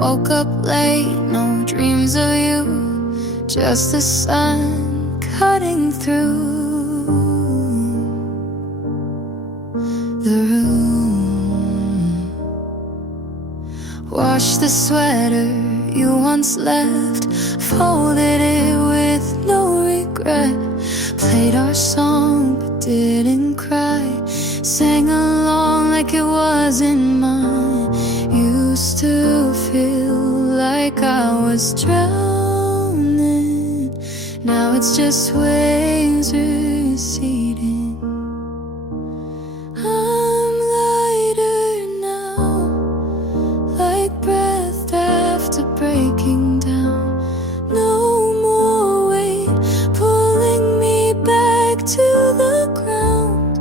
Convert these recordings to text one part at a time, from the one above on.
Woke up late, no dreams of you, just the sun cutting through the room. Washed the sweater you once left, folded it with no regret. Played our song but didn't cry, sang along like it wasn't mine. Used to feel like I was drowning, now it's just waves receding. I'm lighter now, like breath after breaking down. No more weight pulling me back to the ground.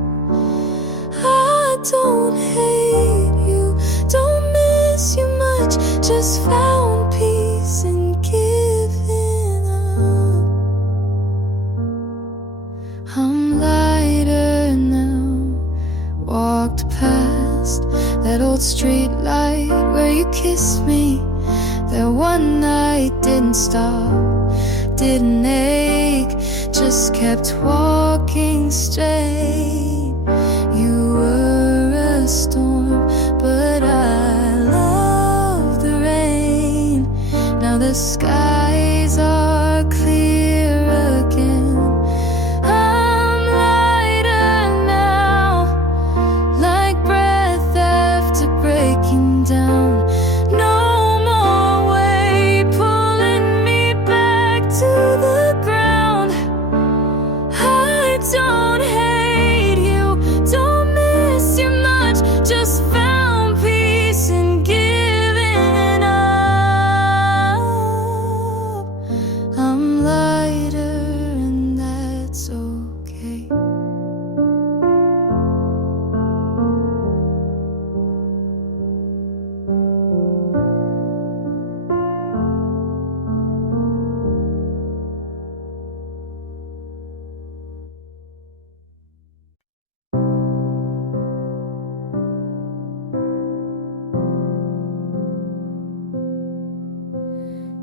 I don't hate you, don't miss you much, just found peace in giving up. I'm lighter now, walked past that old street light where you kissed me. That one night didn't stop, didn't ache, just kept walking straight. You were a storm, but I love the rain. Now the skies are clear again. I'm lighter now, like breath after breaking down. No more weight pulling me back to the ground. I don't hate you, don't miss you much, just found peace in giving up. I'm lighter and that's okay.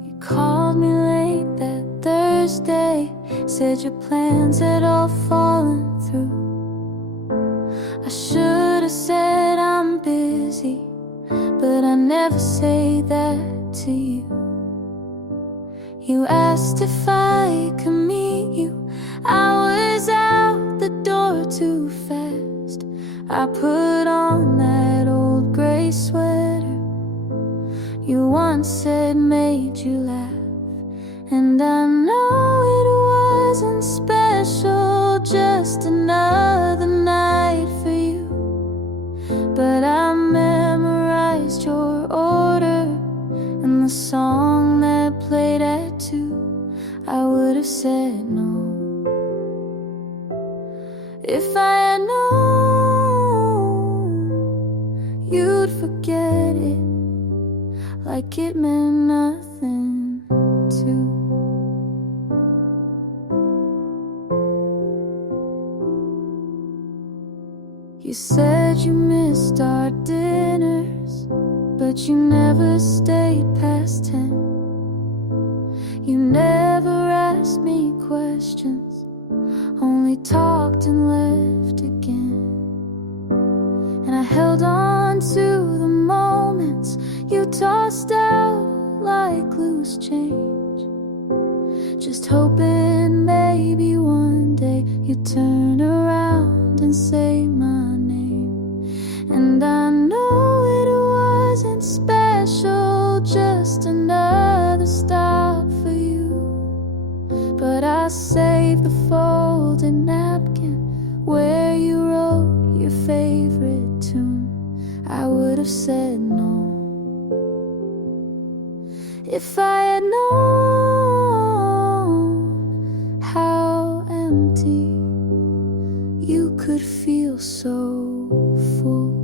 You called me late that Thursday, said your plans had all fallen through. I should have said I'm busy, but I never say that to you. You asked if I could meet you, I was out the door too fast. I put on that old gray sweater you once said made you laugh. And I know it wasn't special, just another night for you, but I memorized your order and the song that played at 2. I would have said no if I had known you'd forget it like it meant nothing to. You said you missed our dinners, but you never stayed past 10. You never asked me questions, only talked and left again. And I held on to the moments you tossed out like loose change, just hoping maybe one day you'd turn around and say my name. And I know it wasn't special, just another stop for you, but I saved the folded napkin where you wrote your favorite tune. I would have said no if I had known how empty you could feel so full.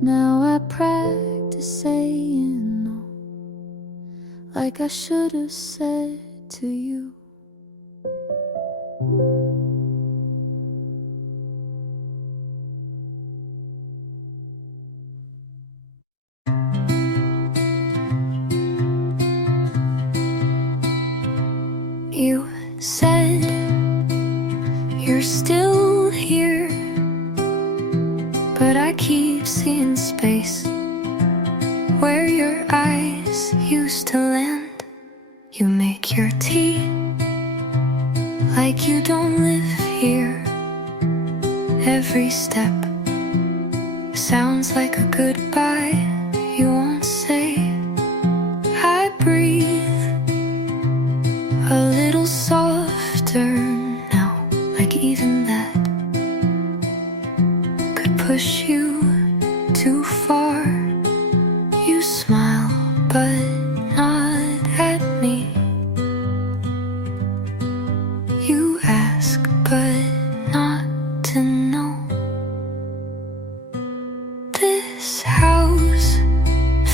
Now I practice saying no, like I should have said to you. You're still here, but I keep seeing space where your eyes used to land. You make your tea like you don't live here. Every step sounds like a goodbye you won't say. I breathe a little softer now, like even that could push you too far. You smile, but not at me. You ask, but not to know. This house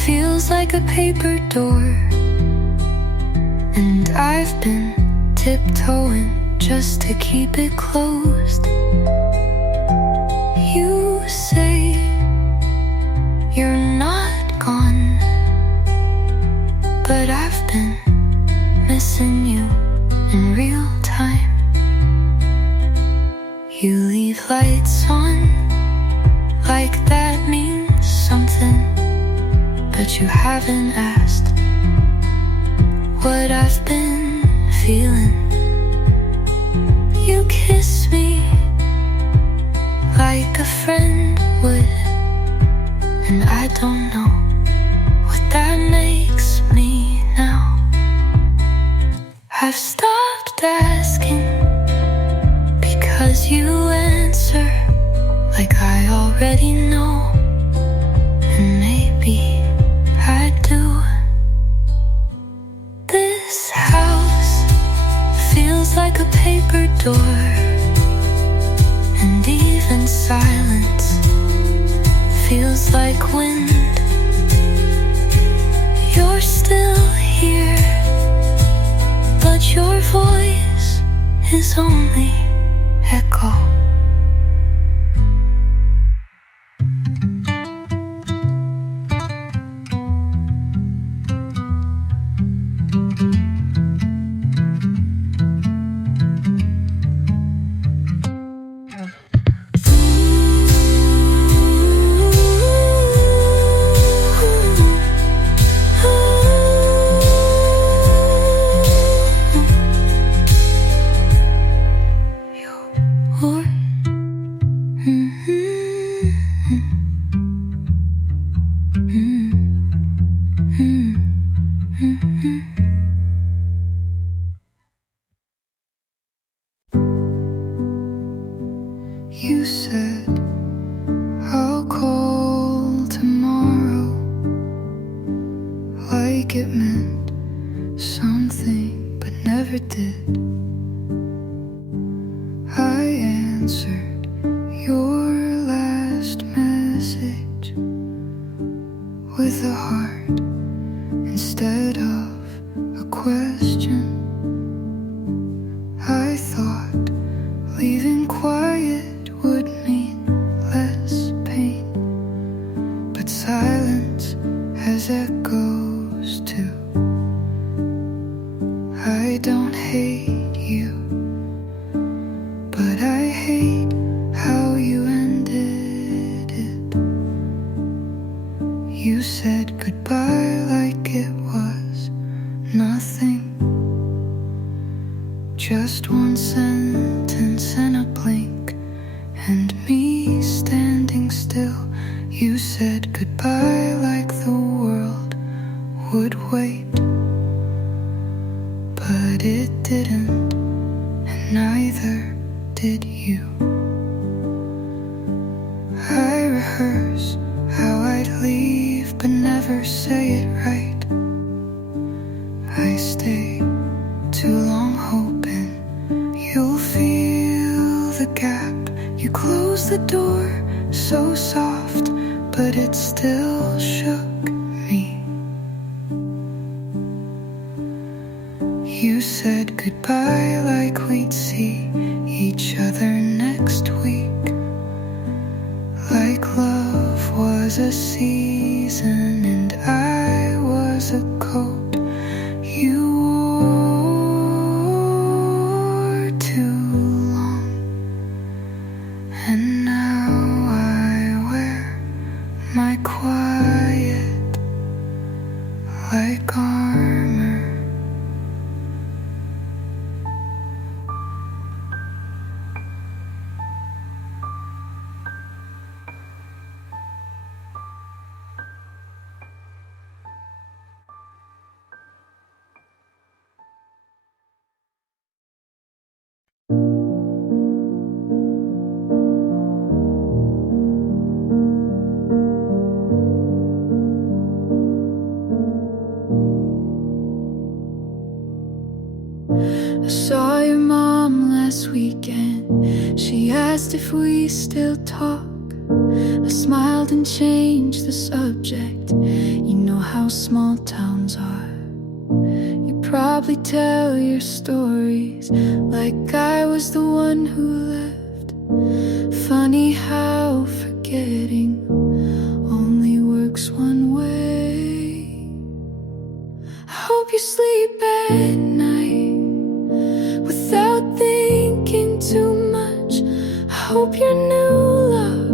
feels like a paper door, and I've been tiptoeing just to keep it closed. You say you're not gone, but I've been missing you in real time. You leave lights on like that means something, but you haven't asked what I've been feeling. You kiss me like a friend would, and I don't know what that makes me now. I've stopped asking because you answer like I already know, and maybe I do. This house feels like a paper door, and even silence feels like wind. You're still here, but your voice is only echo. You said I'll call tomorrow, like it meant something but never did. I answered your last message with a heart instead of a question. I thought leaving quiet would mean less pain, but silence has echoes too. I don't hate you, but I hate how you ended it. You said goodbye like it was nothing, just one sentence and a blink, and me standing still. You said goodbye like the world would wait, but it didn't, and neither did you. I rehearse how I'd leave but never say it right. I stay too long hoping you'll feel the gap. You closed the door so soft, but it still shook me. You said goodbye like we'd see each other next week, like love was a season and I was a coat you wore too long. She asked if we still talk. I smiled and changed the subject. You know how small towns are. You probably tell your stories like I was the one who left. Funny how forgetting only works one way. I hope you sleep at night without thinking too much. I hope your new love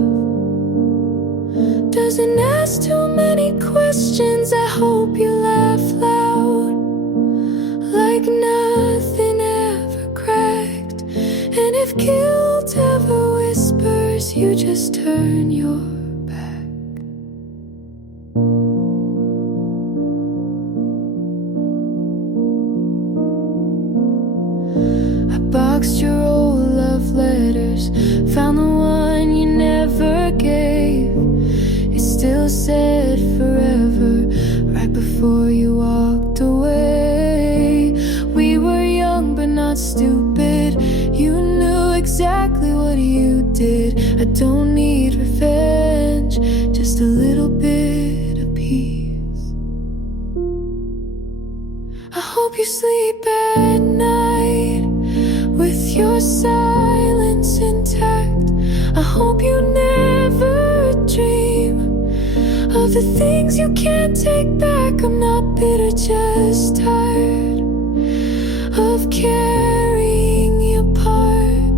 doesn't ask too many questions. I hope you laugh loud like nothing ever cracked. And if guilt ever whispers, you just turn your back. I boxed your old love letters, found the one you never gave. It still said forever right before you walked away. We were young but not stupid. You knew exactly what you did. I don't need revenge, just a little bit of peace. I hope you sleep at night with your silence intact. I hope you never dream of the things you can't take back. I'm not bitter, just tired of carrying you apart.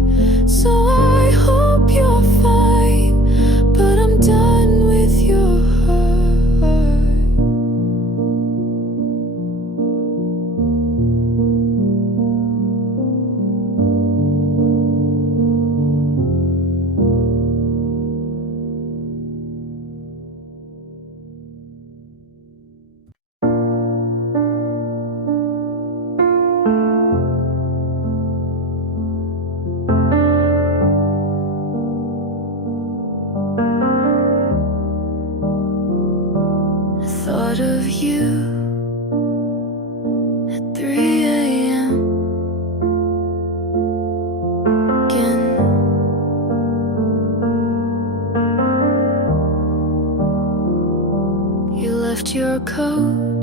So I hope you're fine, but I'm done with your heart. Thought of you at 3 a.m. again. You left your coat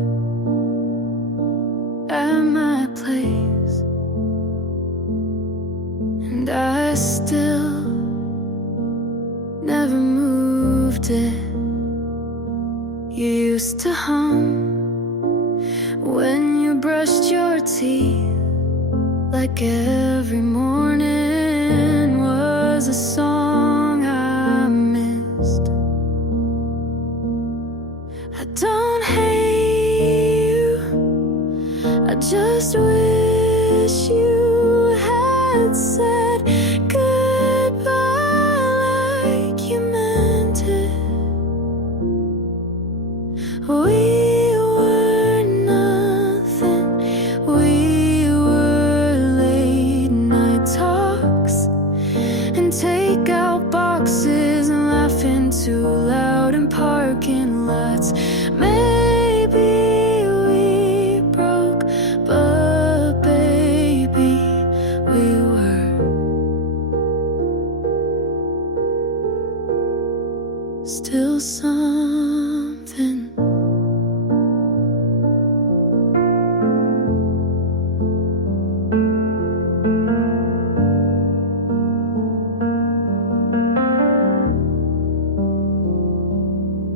at my place, and I still never moved it. You used to hum when you brushed your teeth, like every morning was a song I missed. I don't hate you, I just wish you had said goodbye like you meant it. We were nothing, we were late night talks and take out boxes and laughing too loud in parking lots. Maybe we broke, but baby, we were still something.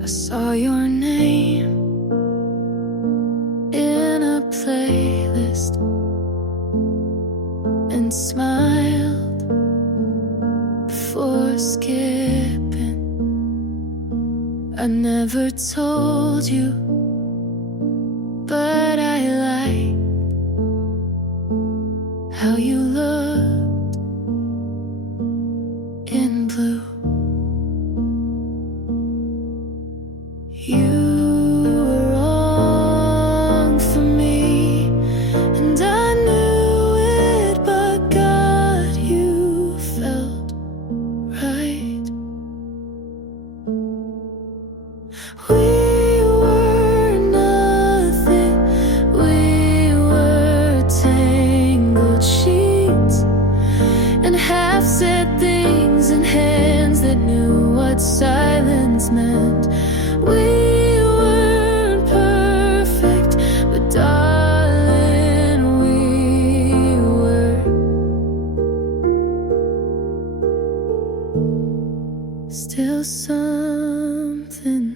I saw your name in a playlist and smiled before skipping. I never told you, but I like how you looked in blue. You were wrong for me, and I knew it, but God, you felt right. We were yet knew what silence meant. We weren't perfect, but darling, we were. Still something.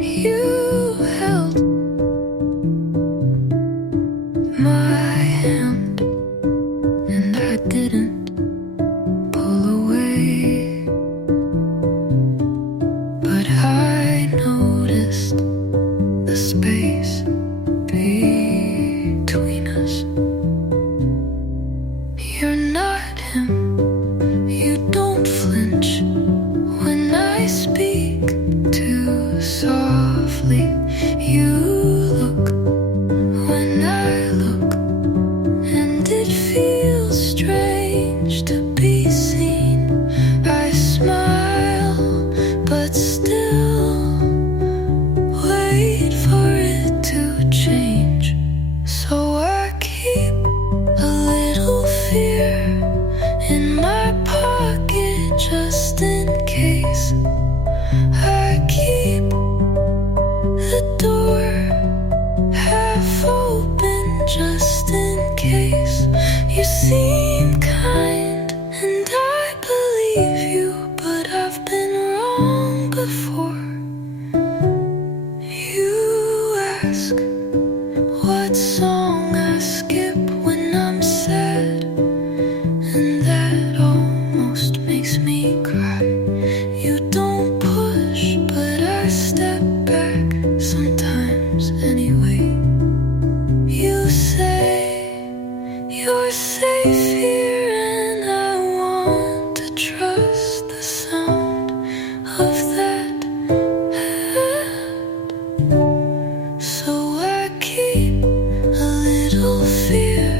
You held my hand, and I didn't pull away, but I noticed the space between us. You're not him, you don't flinch when I speak too softly. You look when I look, and it feels strange to be seen. I smile, but still wait for it to change. So I keep a little fear in my pocket just in case. I keep the door half open just in case. You seem kind and I believe you, but I've been wrong before. You ask what song I skip when I'm sad, and that almost makes me cry. You don't push, but I step back sometimes anyway. You say you're safe here, and I want to trust the sound of that hand. So I keep a little fear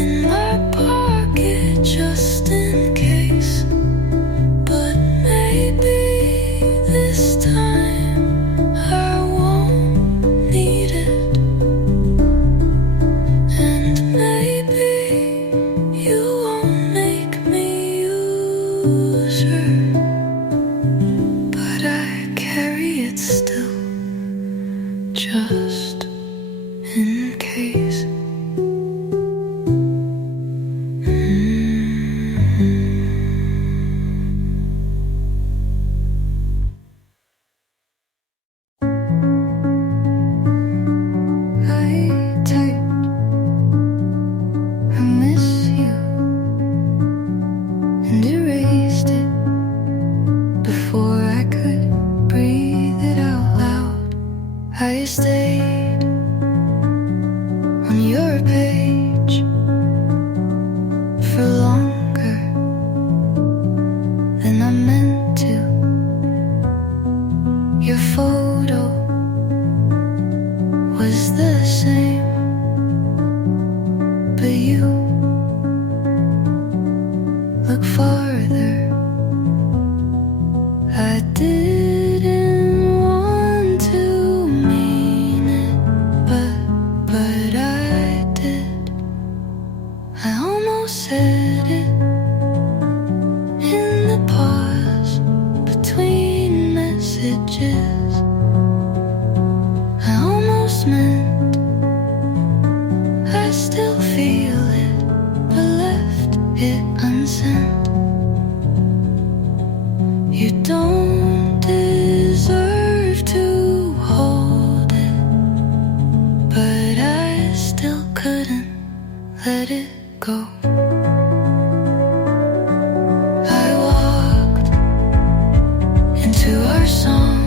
in my pocket just in case. But maybe this time I won't need it, and maybe you won't make me use her, but I carry it still, just in case. I typed, I miss you, and erased it before I could breathe it out loud. I stayed on your page for longer than I meant to. Your photo was the same, but you look farther. I didn't want to mean it, but I did. I almost said it in the pause between messages. I almost meant I still feel it, but left it unsent. You don't deserve to hold it, but I still couldn't let it go. I walked into our song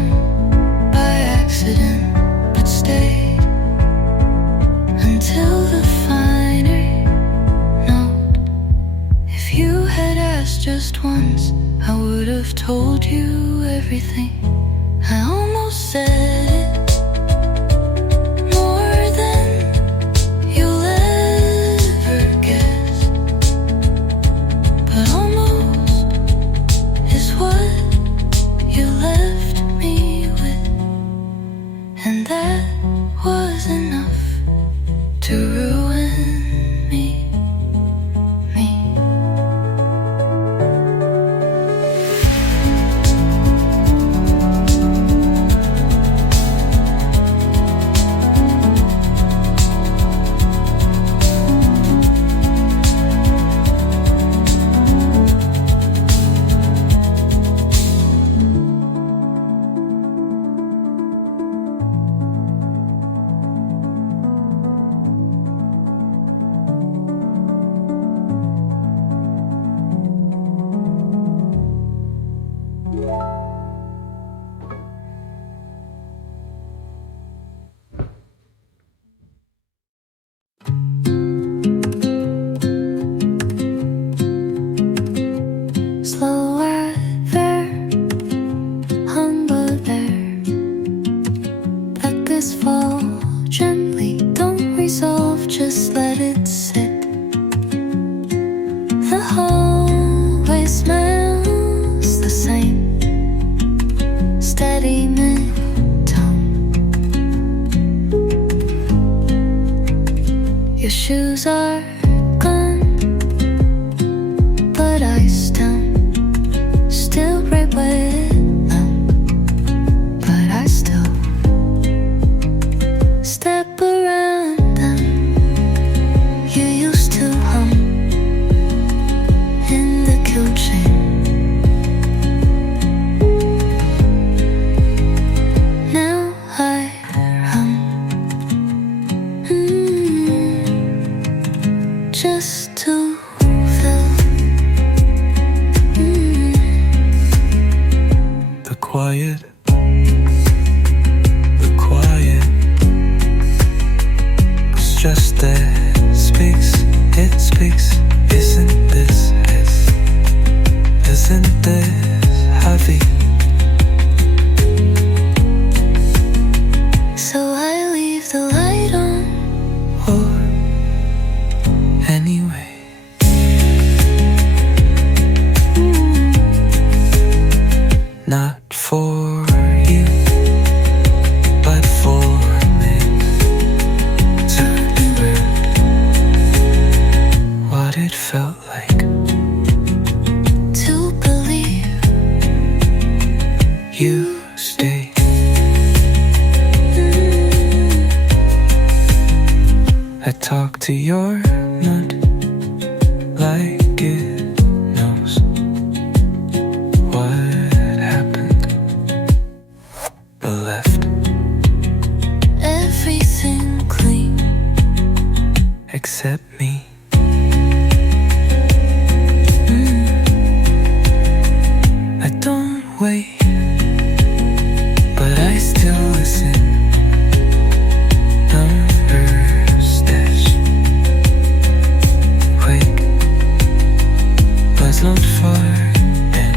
tone. Your shoes are gone, but I still right with them. But I still step around them. You used to hum in the kitchen. Now I hum, just to fill the quiet. It's just that it speaks. Isn't this heavy? So I leave the light on. Or anyway, not for you, but for me to learn what it felt like To believe you stayed. I talk to your mud like it knows what happened, but left everything clean. except me. I don't wait, but I still listen. Numbers dash quick, but not far in.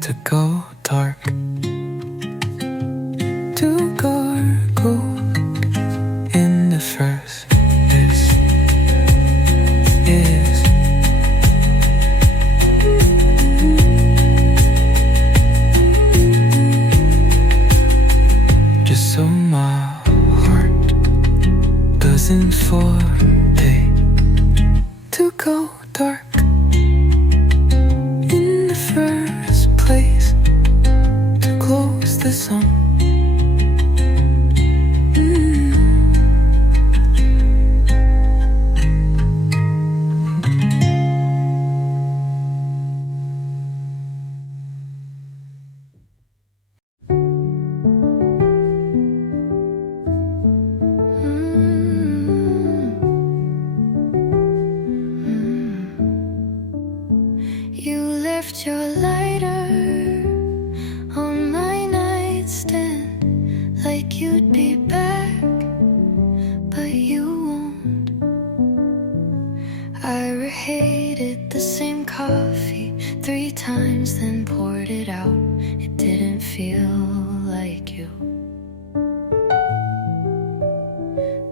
To go dark, to gargle in the first is just so my heart doesn't forbid to go dark in the first place, to close the sun. You left your lighter on my nightstand, like you'd be back, but you won't. I reheated the same coffee 3 times, then poured it out. It didn't feel like you.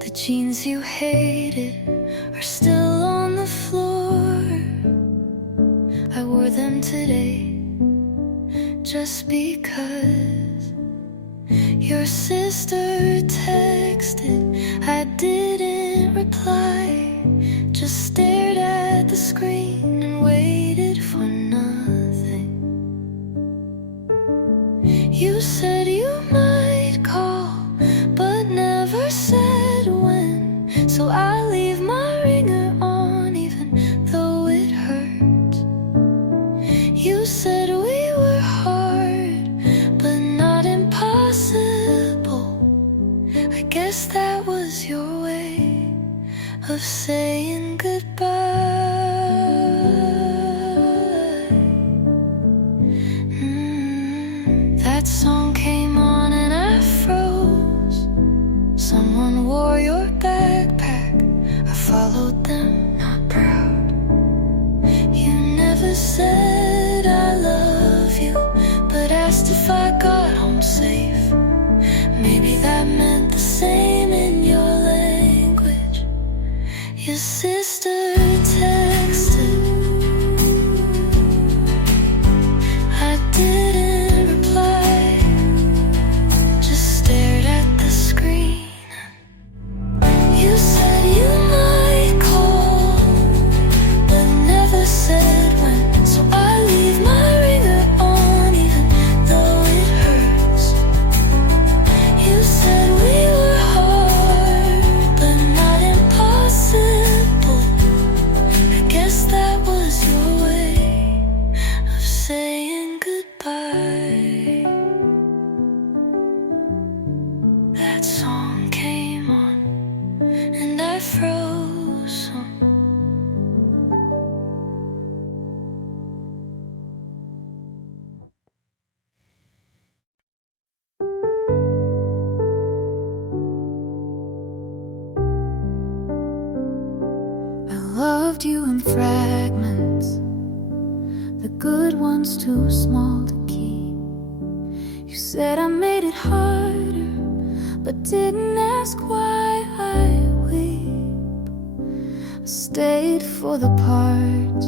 The jeans you hated are still on the floor. I wore them today just because your sister texted. I didn't reply, just stared at the screen and waited for nothing. You said you might call, but never said when. So I leave my ringer on even though it hurts. You said we were hard, but not impossible. I guess that was your way of saying goodbye. That song came on and I froze. Someone wore your backpack. I followed them, not proud. You never said I love you, but asked if I got home safe. Maybe that meant the same in your language. Your sister texted. fragments, the good ones too small to keep. You said I made it harder, but didn't ask why I weep. I stayed for the parts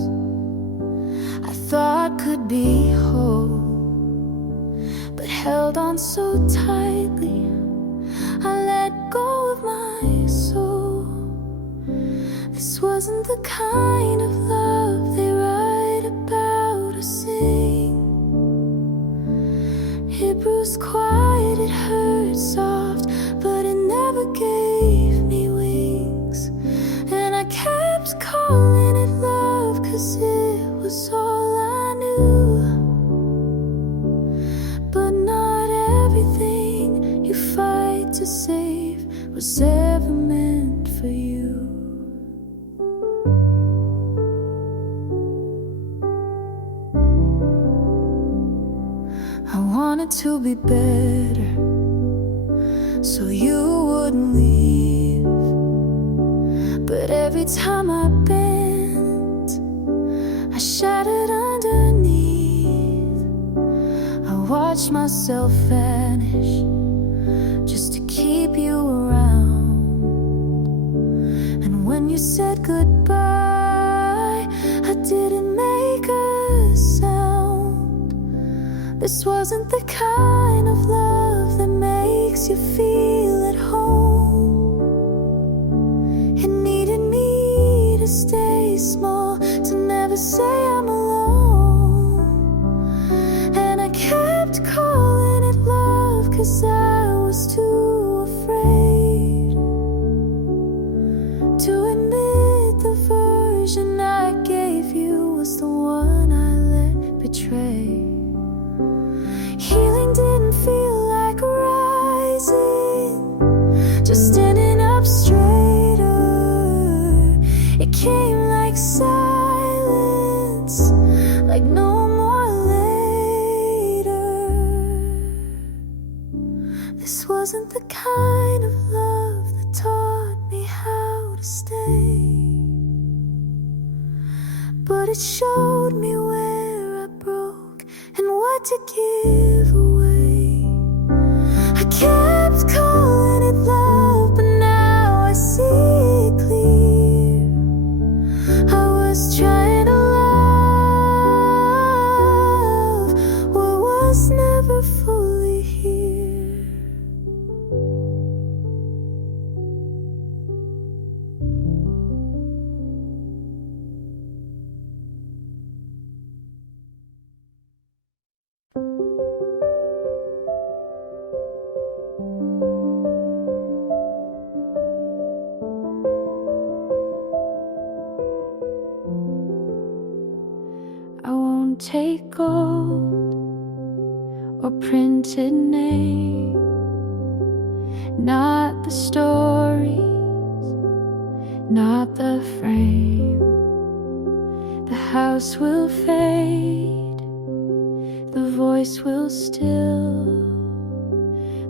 I thought could be whole, but held on so tightly I let go of my soul. This wasn't the kind of love they write about or sing. It bruised quiet, it hurt soft, but it never gave me wings. And I kept calling it love, 'cause it was all I knew. But not everything you fight to save was ever meant for you. I wanted to be better, so you wouldn't leave. But every time I bent, I shattered underneath. I watched myself vanish just to keep you around. And when you said goodbye, I didn't make a sound. This wasn't the kind of love that makes you feel at home. It needed me to stay small, to never say I'm alone. And I kept calling it love, 'cause I was too afraid to admit the version I gave you was the one I let betray. Healing didn't feel like rising, just standing up straighter. It came like silence, like no more later. This wasn't the kind of love that taught me how to stay, but it showed me where I broke and what to give away. I kept calling it love, but now I see it clear. I was trying to love what was never fully here. I won't take gold or printed name, not the stories, not the frame. The house will fade, the voice will still,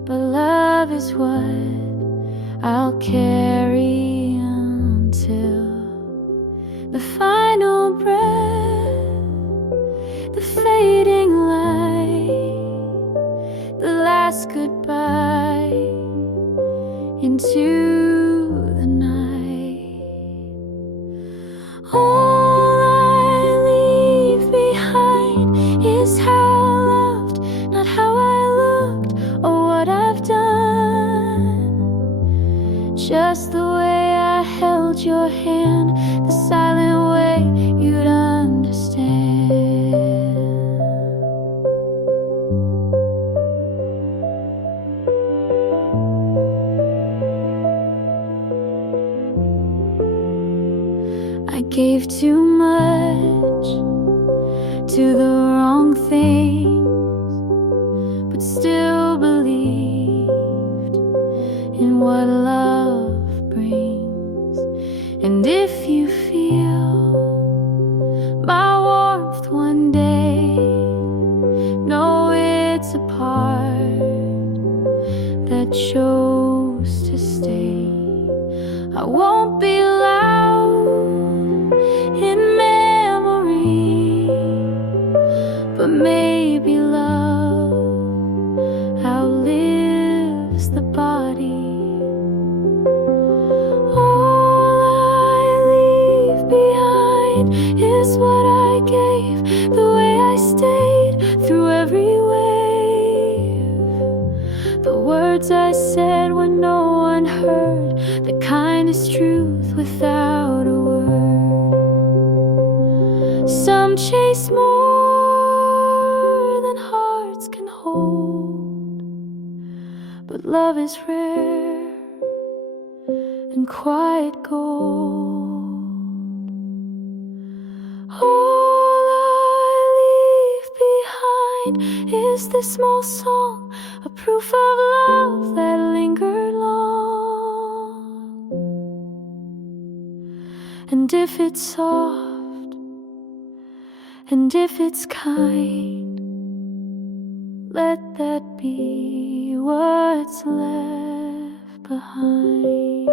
but love is what I'll carry until the final breath, the fading light, the last goodbye into the night. All I leave behind is how I loved, not how I looked or what I've done. Just the way I held your hand, the silent way you'd understand. I gave too much to the wrong things, but still believed in what love brings. And if you feel my warmth one day, know it's a part that chose to stay. I won't be loud in maybe love outlives the body. All I leave behind is what I gave, the way I stayed through every wave, the words I said when no one heard, the kindest truth without a word. Some chase more than hearts can hold, but love is rare and quiet gold. All I leave behind is this small song, a proof of love that lingered long. And if it's soft, and if it's kind, let that be what's left behind.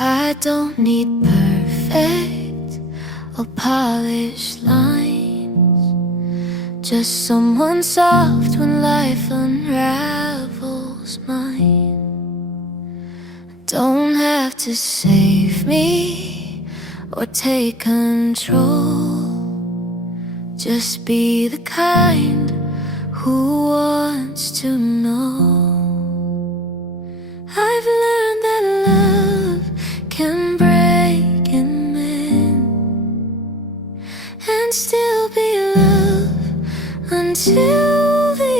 I don't need perfect or polished lines, just someone soft when life unravels mine. Don't have to save me or take control, just be the kind who wants to know. I've learned that love can break and mend, and still be love until the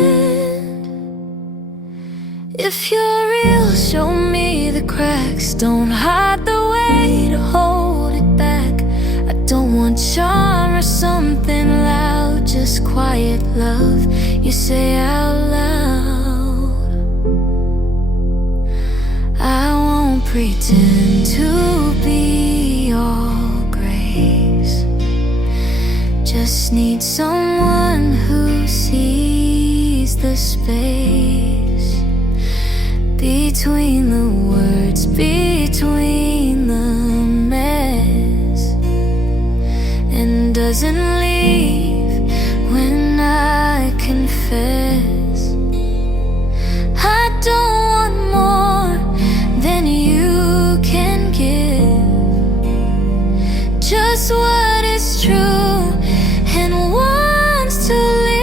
end. If you're real, show me the cracks, don't hide the way to hold it back. I don't want charm or something loud, just quiet love you say out loud. I won't pretend to be all grace, just need someone who sees the space between the words, between the mess, and doesn't leave when I confess. I don't want more than you can give, just what is true and wants to live.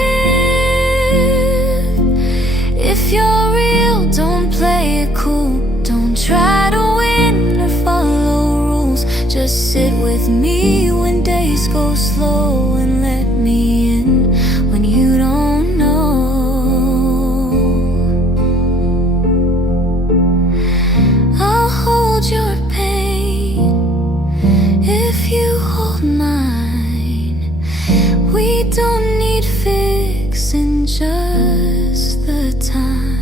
If you're real, don't play it cool, don't try to win or follow rules, just sit with me when days go slow and let me in when you don't know. I'll hold your pain if you hold mine. We don't need fixing, just the time.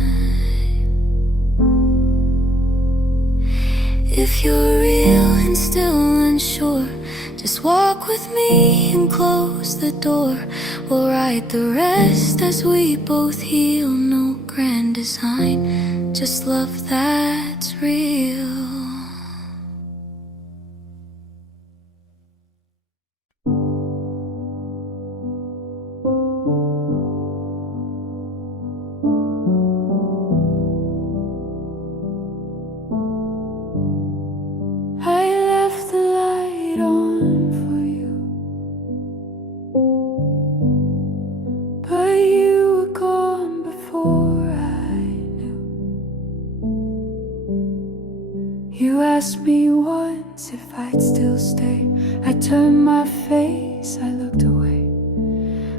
If you're real and still unsure, just walk with me and close the door. We'll write the rest as we both heal. No grand design, just love that's real. I left the light on for you, but you were gone before I knew. You asked me once if I'd still stay. I turned my face, I looked away.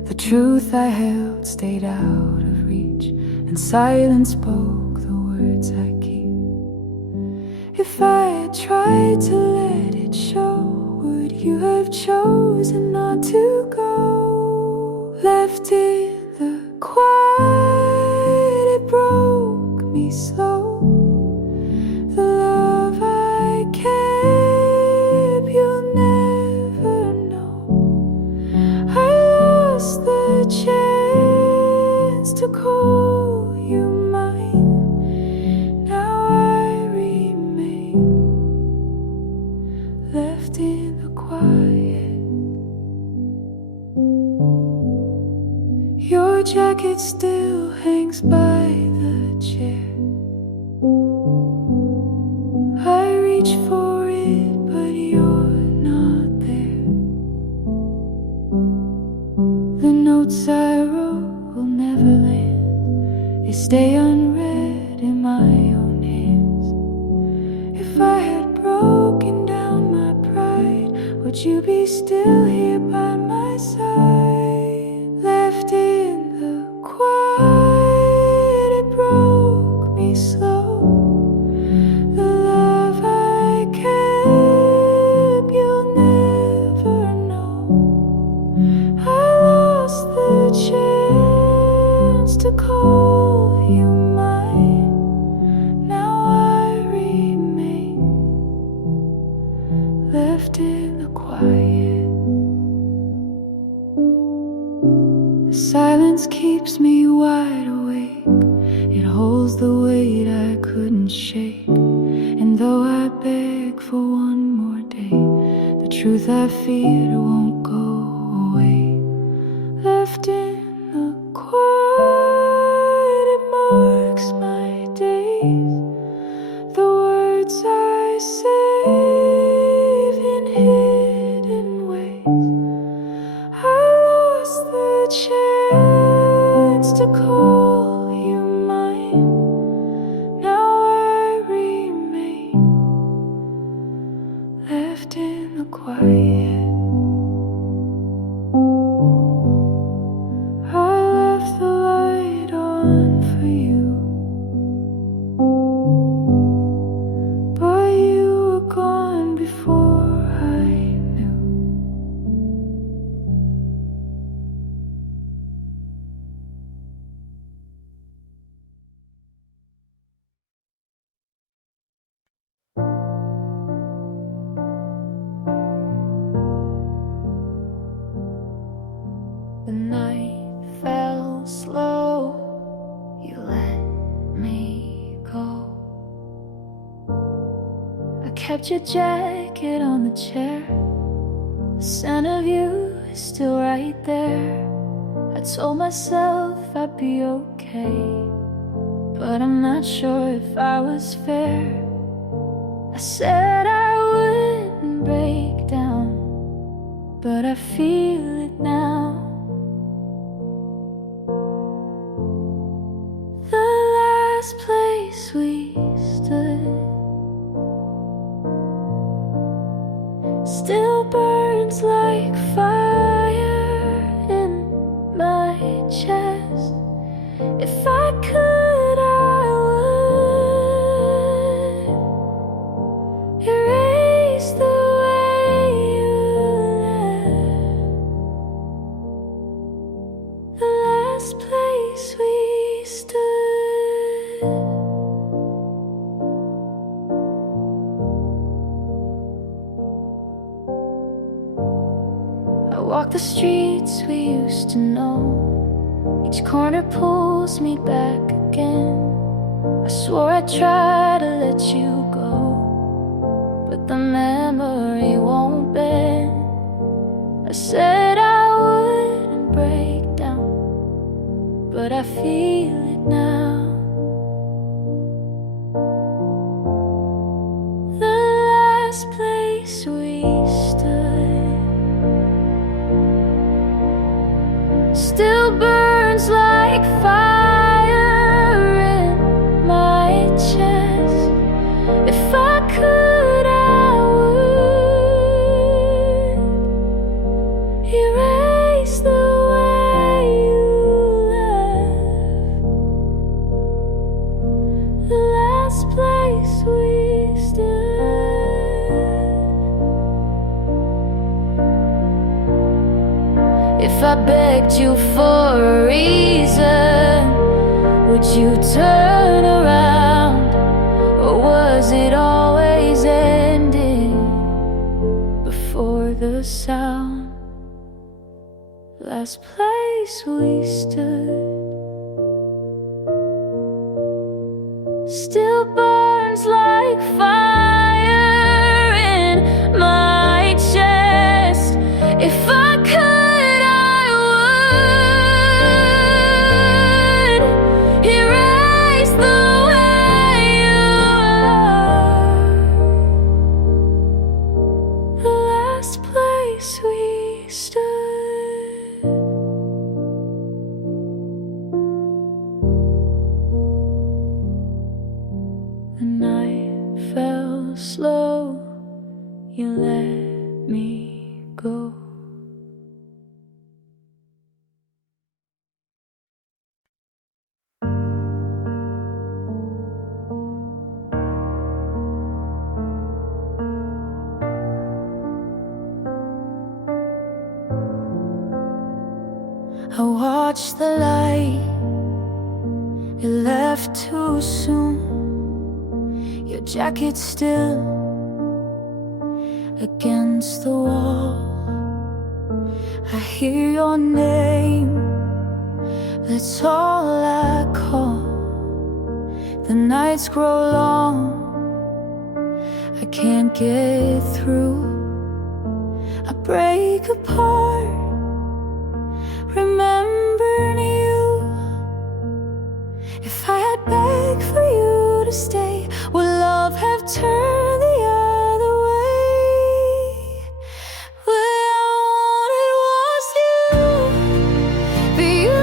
The truth I held stayed out of reach, and silence spoke the words I keep. If I had tried to let it show, would you have chosen not to go? Left in the quiet, it broke me slow. The love I kept, you'll never know. I lost the chance to call you mine. Now I remain left in the quiet. Your jacket still hangs by the chair. I reach for it, but you're not there. The notes I wrote will never land. They stay unread in my own hands. If I had broken down my pride, would you be still here by my side? Left in the quiet, it broke me slow. The love I kept, you'll never know. I lost the chance to call you mine. Now I remain left in the quiet. The silence keeps me wide awake. It holds the weight I couldn't shake. And though I beg for one more day, the truth I feared won't go away. Left in the quiet, it marks my days. The words I save in hidden ways. I lost the chance to call you mine. Now I remain left in the quiet. I left the light on for you, but you were gone before I knew. The night fell slow, you let me go. I kept your jacket on the chair. The scent of you is still right there. I told myself I'd be okay, but I'm not sure if I was fair. I said I wouldn't break down, but I feel it now. The last place we stood still burns like fire in my chest. If I could, I would erase the way you left. The last place we stood. I walk the streets we used to know. Each corner pulls me back again. I swore I'd try to let you go, but the memory won't bend. I said I wouldn't break down, but I feel it now. The last place we stood still burns like fire in my chest. If I could, I would erase the way you left. The last place we stood. If I begged you for last place we stood still burns like fire in my chest. If I could, I would erase the way you are. The last place we stood. The night fell slow, you let me go. I watched the light, it left too soon. Your jacket still against the wall. I hear your name, that's all I call. The nights grow long, I can't get through. I break apart, remembering you. If I had begged for you to stay, would love have turned the other way? What I wanted was you, but you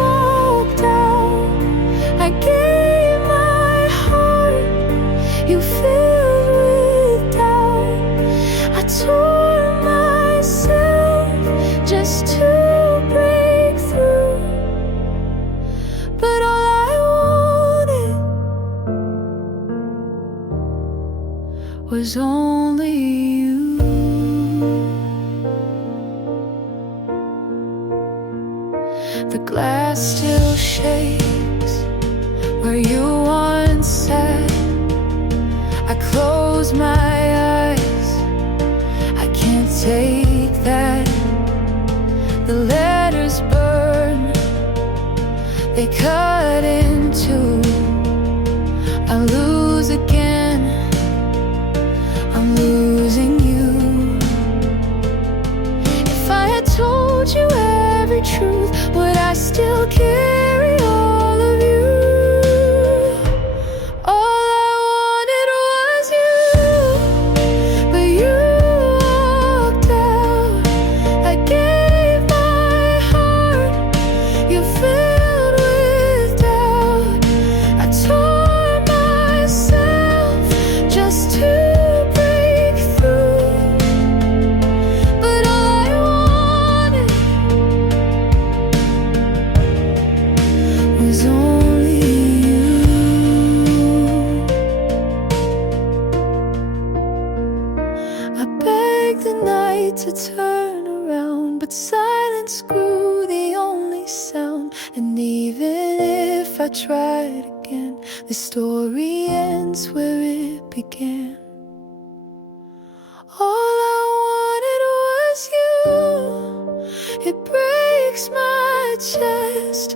walked out. I gave my heart, you filled with doubt. I tore myself just to break through, but all I wanted was only you. The glass still shakes where you once sat. I close my eyes, I can't take that. The letters burn, they cut in two. I lose again, I'm losing you. If I had told you every truth, would I still carry all of you? All I wanted was you, but you walked out. I gave my heart, you filled with doubt. I tore myself just to break through, but all I wanted was only you. I begged the night to turn around, but silence grew the only sound. And even if I tried again, the story ends where it began. All I wanted was you, it breaks my chest.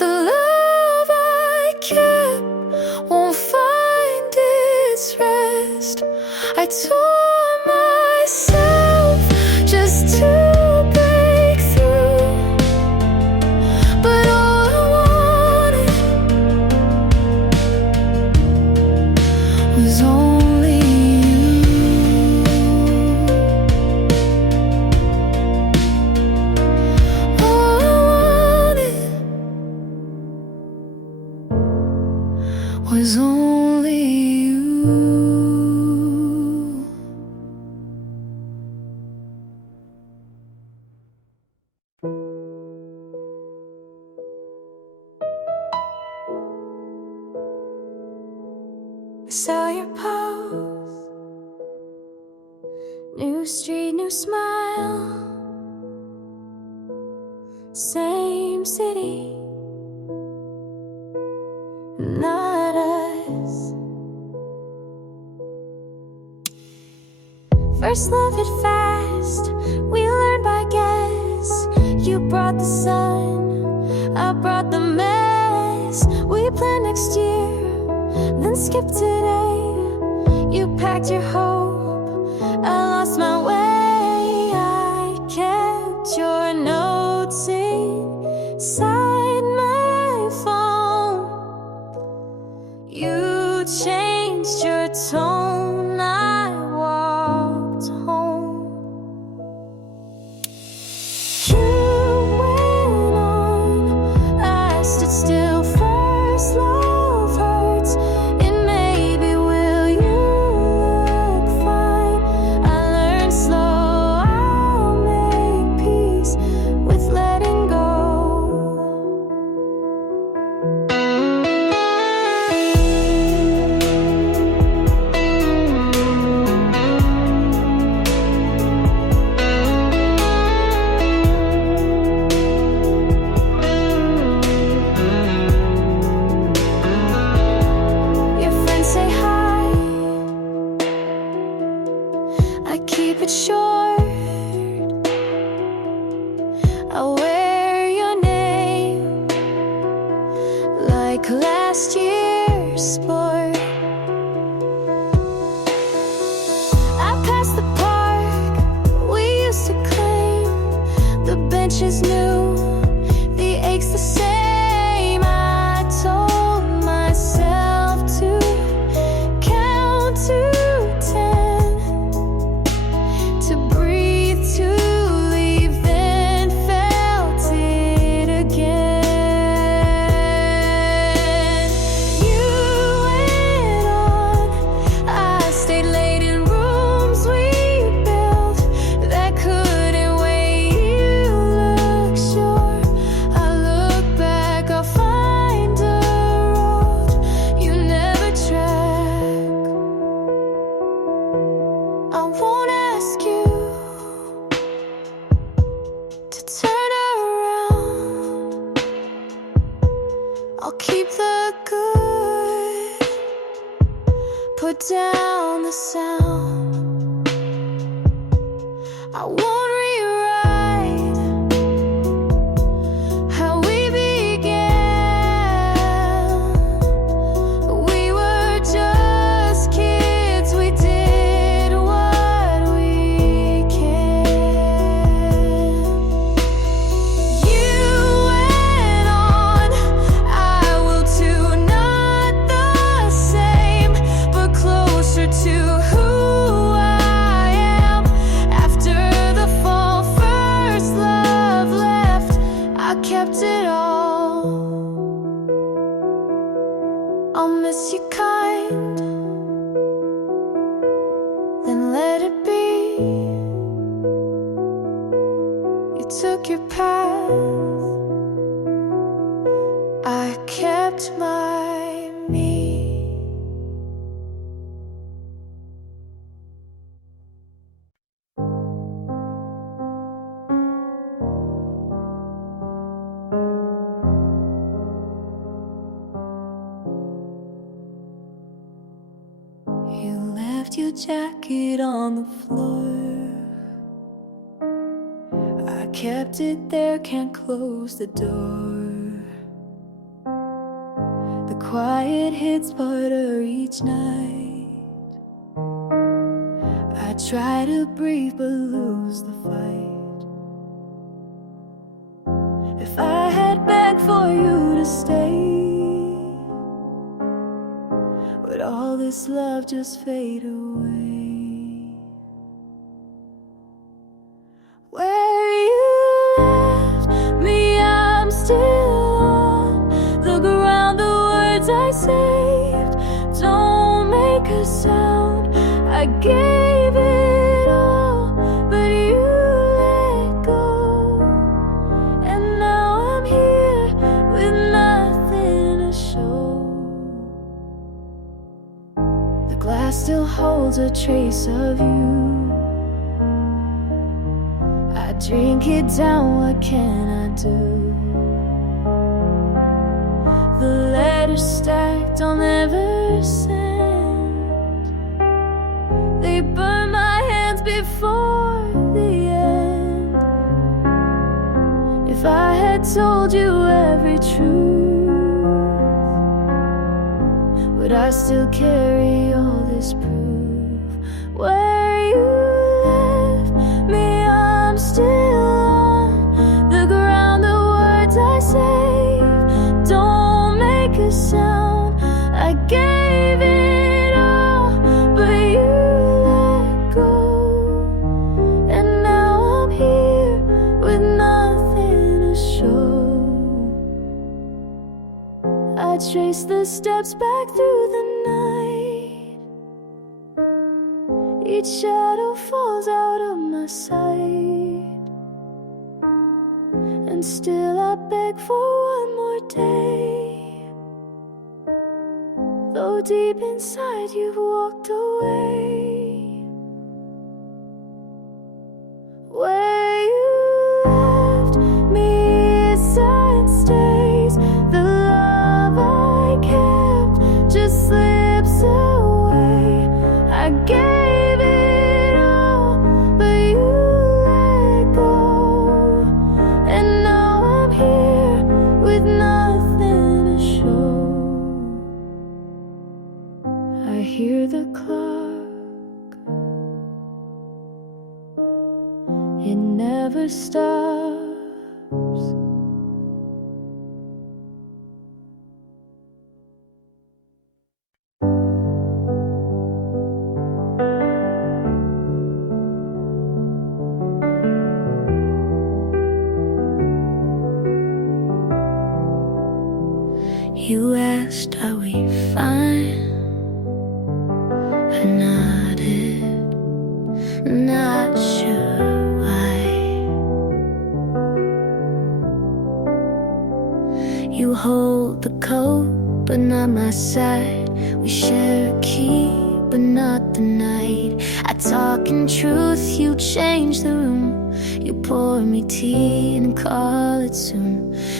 The love I kept won't find its rest. I tore myself just to break through, but all I wanted was only you. All I wanted was only you. I saw your pose, new street, new smile, same city, not us. First love hit fast, we learned by guess. You brought the sun, I brought the mess. We planned next year, then skipped today. You packed your hope, I lost my way. I kept your notes inside my phone. You changed your tone, I walked home. You went on, I stood still. First love hurts, it maybe will. You look fine, I learned slow. I'll make peace with letting go. Your friends say hi, I keep it short. I wear your name like last year's sport. I pass the park we used to claim. The bench is new, the ache's the same. I told myself to count to 10, to breathe, to leave, then felt it again. You went on, I stayed late in rooms we built that couldn't wait. You look sure, I look back, I'll find a road you never track. I won't ask you to turn around. I'll keep the good, put down the sound. I won't rewrite how we began. We were just kids, we did what we can. You went on, I will too, not the same, but closer to who I am. After the fall, first love left, I kept it all. I'll miss you kind, then let it be. You took your path, I kept my me. You left your jacket on the floor, I kept it there, can't close the door. The quiet hits harder each night. I try to breathe but lose the fight. If I had begged for you to stay, would all this love just fade away? Where you left me, I'm still on the ground. The words I saved don't make a sound. I gave it all, but you let go. And now I'm here with nothing to show. The glass still holds a trace of you. I drink it down, what can I do? The letters stacked, I'll never send. They burn my hands before the end. If I still carry all this proof. Where you left me, I'm still on the ground. The words I say don't make a sound. I gave it all, but you let go. And now I'm here with nothing to show. I trace the steps back through the night. Each shadow falls out of my sight, and still I beg for one more day. Though deep inside you've walked away. Where you left me, its sign stays. The love I kept just slips away. I gave it all, but you let go. And now I'm here with nothing to show. I hear the clock, it never stops. You asked, are we fine? I nodded, not sure why. You hold the coat, but not my side. We share a key, but not the night. I talk in truth, you change the room. You pour me tea and call it soon.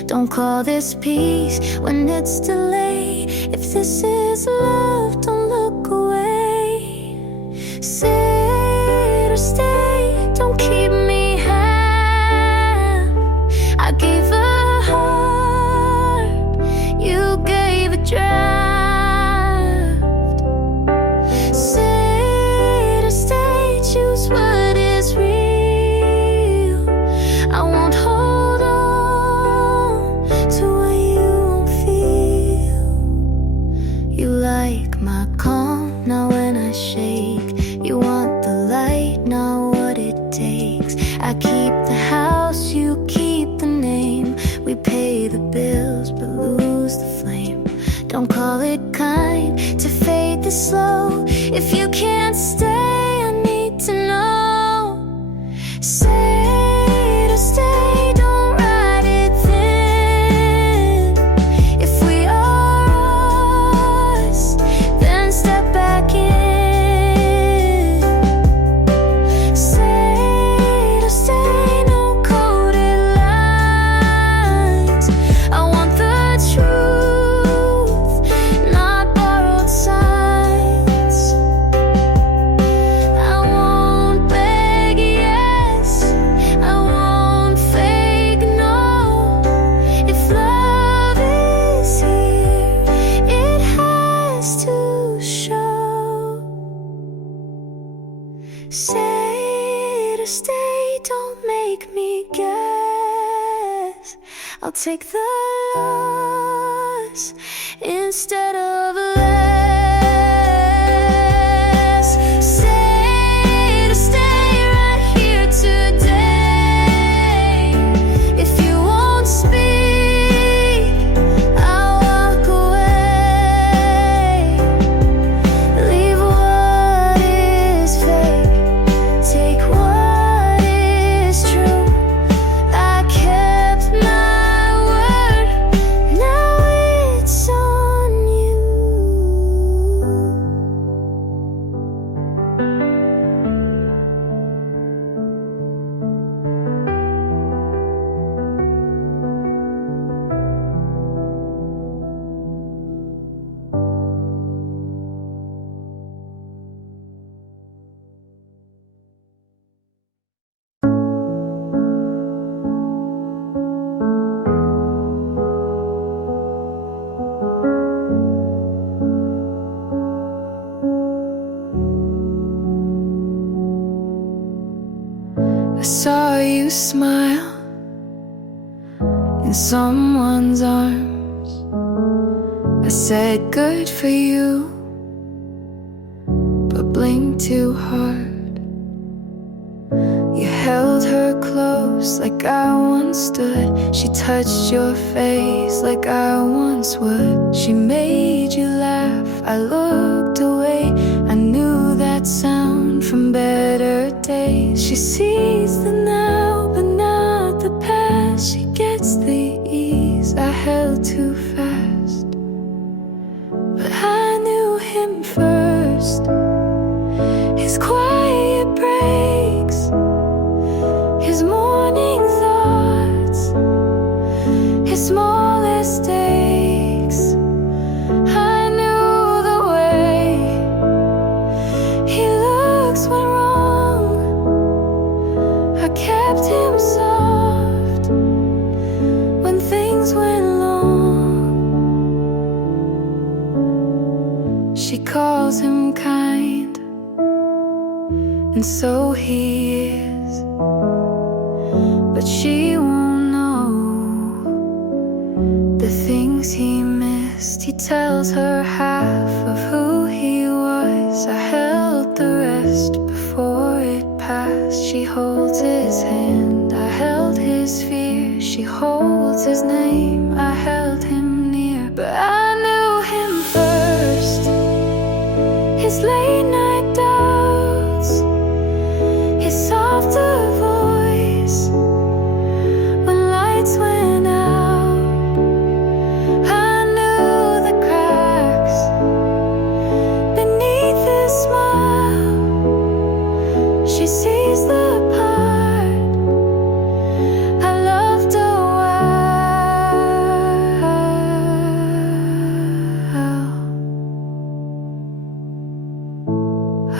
Don't call this peace when it's delayed. If this is love, don't look away. Sit or stay, don't keep me half. I gave a heart, you gave a draft. Sit or stay, choose what is real. I won't hold on to what you won't feel. You like my calm, now when I shake. You want the light, not what it takes. I keep the house, you keep the name. We pay the bills, but lose the flame. Don't call it kind to fade this slow. If you can't stay, I need to know. Say to stay, don't ride it thin. If we are us, then step back in. Say to stay, no coded lines. I want the truth, not borrowed signs. I won't beg yes, I won't fake no. If love is here, it has to show. Say to stay, don't make me guess. I'll take the loss instead of less. Say to stay right here today. If you won't speak, I'll walk away. Leave what is fake, take what is true. I kept my word, now it's on you. saw you smile in someone's arms. I said good for you, but blinked too hard. You held her close like I once stood. She touched your face like I once would. She made you laugh, I looked away. I knew that sound from better days. She sees the now, but not the past. She gets the ease I held too fast. But I knew him first. His quiet breaks, his morning thoughts, his smallest aches. I knew the way he looks when wrong. I kept him soft when things went long. She calls him kind, and so he is, but she won't know the things he missed. He tells her half of who he was. I held the rest before it passed. She holds his hand, I held his fear. She holds his name, I held him near. But I knew him first. His late night doubts, his softer voice when lights went out. I knew the cracks beneath his smile. She sees the part I loved a while.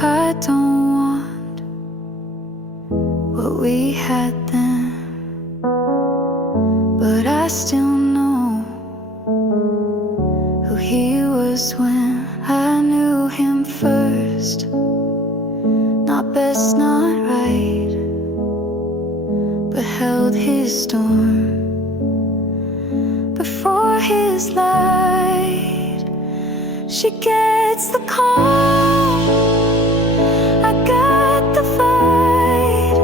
I don't want what we had then, but I still know who he was when I knew him first. Not best, not right, but held his storm before his light. She gets the calm, I got the fight.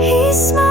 He smiles.